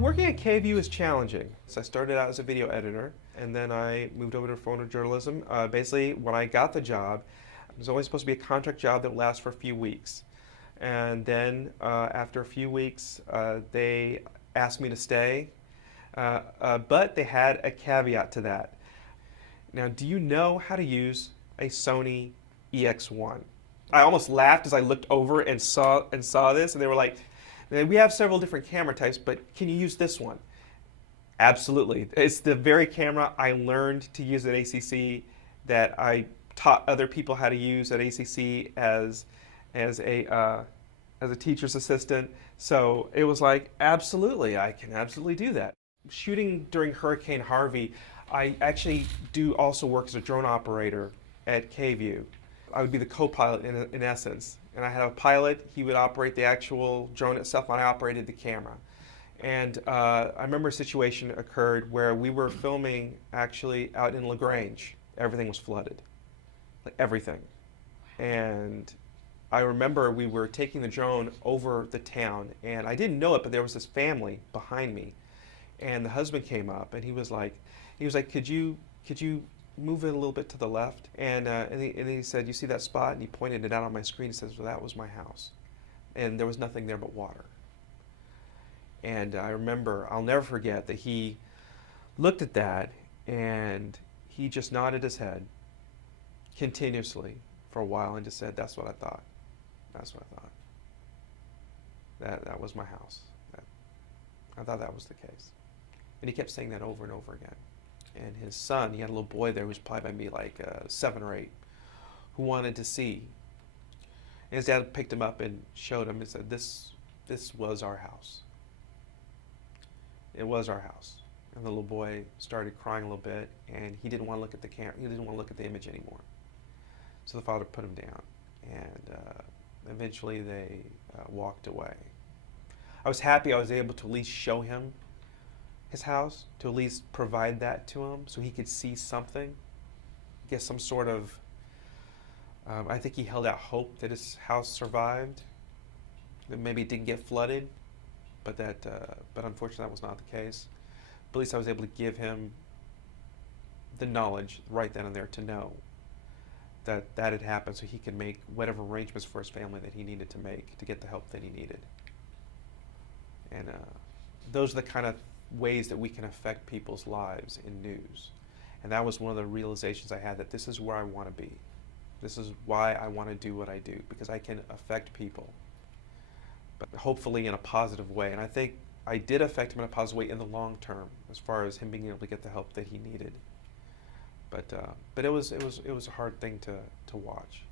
Working at KVUE is challenging. So I started out as a video editor, and then I moved over to photojournalism. Basically, when I got the job, it was only supposed to be a contract job that would last for a few weeks. And then after a few weeks, they asked me to stay, but they had a caveat to that. Now, do you know how to use a Sony EX1? I almost laughed as I looked over and saw this, and they were like, we have several different camera types, but can you use this one? Absolutely. It's the very camera I learned to use at ACC, that I taught other people how to use at ACC as a teacher's assistant. So it was like, absolutely, I can absolutely do that. Shooting during Hurricane Harvey, I actually do also work as a drone operator at KVUE. I would be the co-pilot in essence. And I had a pilot, he would operate the actual drone itself, and I operated the camera. And I remember a situation occurred where we were filming actually out in LaGrange. Everything was flooded, like everything. And I remember we were taking the drone over the town, and I didn't know it, but there was this family behind me. And the husband came up, and he was like, could you move it a little bit to the left? And he said, you see that spot? And he pointed it out on my screen. He says, well, that was my house. And there was nothing there but water. And I remember, I'll never forget that he looked at that and he just nodded his head continuously for a while and just said, that's what I thought. That's what I thought. That was my house. I thought that was the case. And he kept saying that over and over again. And his son, he had a little boy there who was probably maybe like 7 or 8, who wanted to see. And his dad picked him up and showed him and said, this was our house. It was our house. And the little boy started crying a little bit, and he didn't want to look at the camera. He didn't want to look at the image anymore. So the father put him down, and eventually they walked away. I was happy I was able to at least show him his house, to at least provide that to him so he could see something, get some sort of, I think he held out hope that his house survived, that maybe it didn't get flooded, but unfortunately that was not the case. But at least I was able to give him the knowledge right then and there to know that had happened, so he could make whatever arrangements for his family that he needed to make to get the help that he needed. And those are the kind of ways that we can affect people's lives in news. And that was one of the realizations I had, that this is where I want to be. This is why I want to do what I do, because I can affect people, but hopefully in a positive way. And I think I did affect him in a positive way in the long term, as far as him being able to get the help that he needed. But it was a hard thing to watch.